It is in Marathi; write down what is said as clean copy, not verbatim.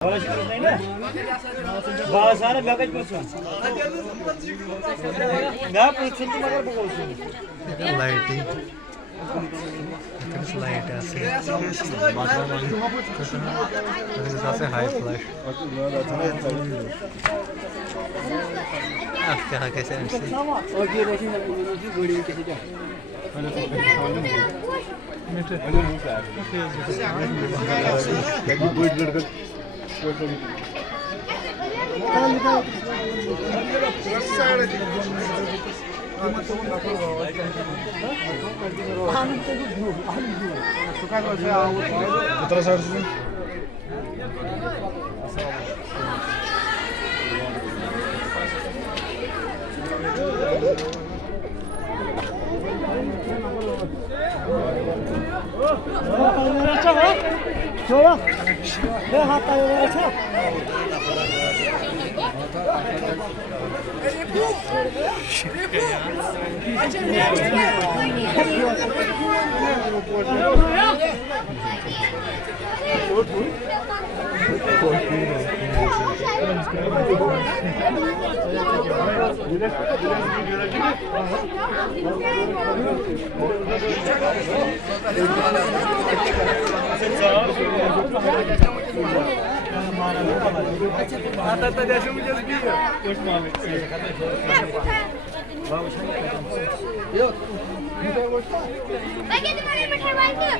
नाही ना बाळासाहेब बघायच पासून ना पूछून तुम्हाला बघायचं लाइटिंग लाइट ऐसे से हाई फ्लैश क्या कैसे Bagi tu mana macam mana?